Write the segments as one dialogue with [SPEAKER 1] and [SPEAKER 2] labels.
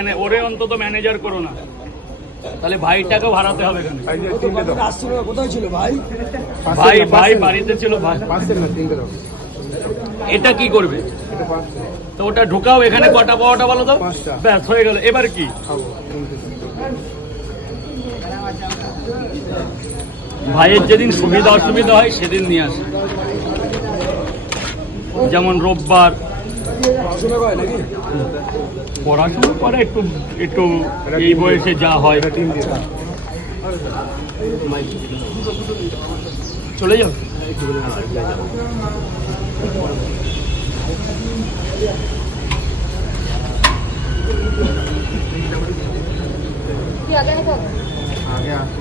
[SPEAKER 1] মানে ওরে অন্তত ম্যানেজার করো না। তাহলে ভাইটাকেও হারাতে হবে এখানে
[SPEAKER 2] কোথায় ছিল ভাই?
[SPEAKER 1] ভাই ভাই বাড়িতে ছিল ভাই। এটা কি করবে? তো ওটা ঢুকাও এখানে কটা পাওয়াটা বলো তো ব্যাস হয়ে গেল। এবার কি? ভাইয়ের যেদিন সুবিধা অসুবিধা হয় সেদিন নিয়ে আসে। যেমন রোববার
[SPEAKER 2] পড়াশোনা করে নাকি?
[SPEAKER 1] পড়াশোনা করে একটু একটু এই বয়সে যা হয়। চলে যাও
[SPEAKER 3] তুই আগে আগে থাক
[SPEAKER 4] আগে আসি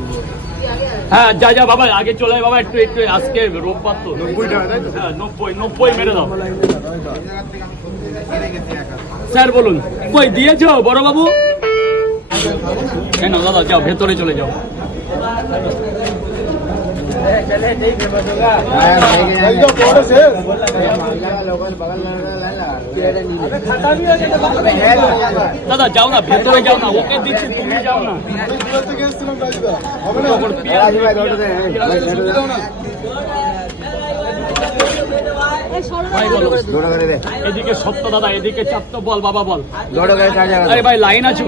[SPEAKER 3] তুই আগে আয়
[SPEAKER 1] হ্যাঁ যা যা বাবা আগে চলে বাবা একটু একটু আজকে রোববার তো।
[SPEAKER 4] নব্বই
[SPEAKER 1] হ্যাঁ নব্বই নব্বই মেরে দাও। স্যার বলুন কই দিয়েছ বড় বাবু? কেন দাদা যাও ভেতরে চলে যাও। দাদা যাও না ভেতরে যাও না ওকে দিচ্ছি তুমি যাও না। এদিকে সত্য দাদা এদিকে চাপ্ত বল বাবা বল। ভাই লাইন আছো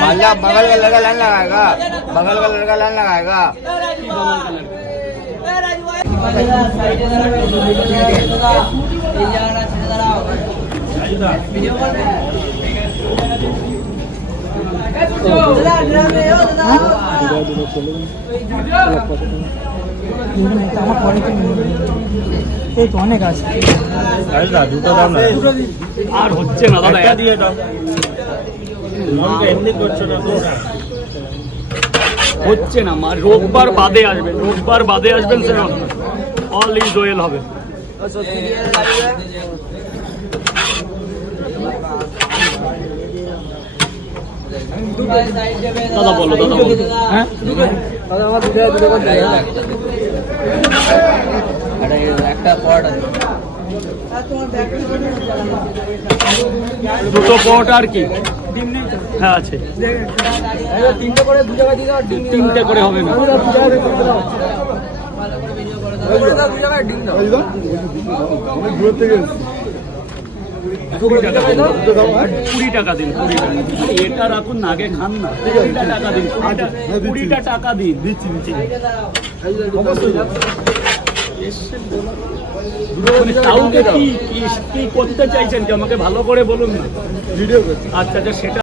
[SPEAKER 5] মাল্লা বাগাল লাগা লাইন লাগাগা बगल का लड़का लाइन लगाएगा
[SPEAKER 2] এই তো অনেক আছে
[SPEAKER 1] আর হচ্ছে না দাদা দিয়ে দাও হচ্ছে না, মা, রোববার বাদে আসবেন, রোববার বাদে আসবেন স্যার অল ইজ ওয়েল হবে। দাদা বলো দাদা বলো। হ্যাঁ?
[SPEAKER 5] পট আছে
[SPEAKER 1] দুটো পট আর কি? হ্যাঁ আছে।
[SPEAKER 2] তিনটে করে দু জায়গায় দিয়ে ডিম
[SPEAKER 1] তিনটে করে হবে না। কুড়ি টাকা দিন কুড়ি টাকা এটা রাখুন না আগে খান না। কুড়িটা টাকা দিন কুড়িটা কুড়িটা টাকা দিন। দিচ্ছি দিচ্ছি। মানে কাউকে কি কি- কি করতে চাইছেন কি? আমাকে ভালো করে বলুন না। আচ্ছা আচ্ছা সেটা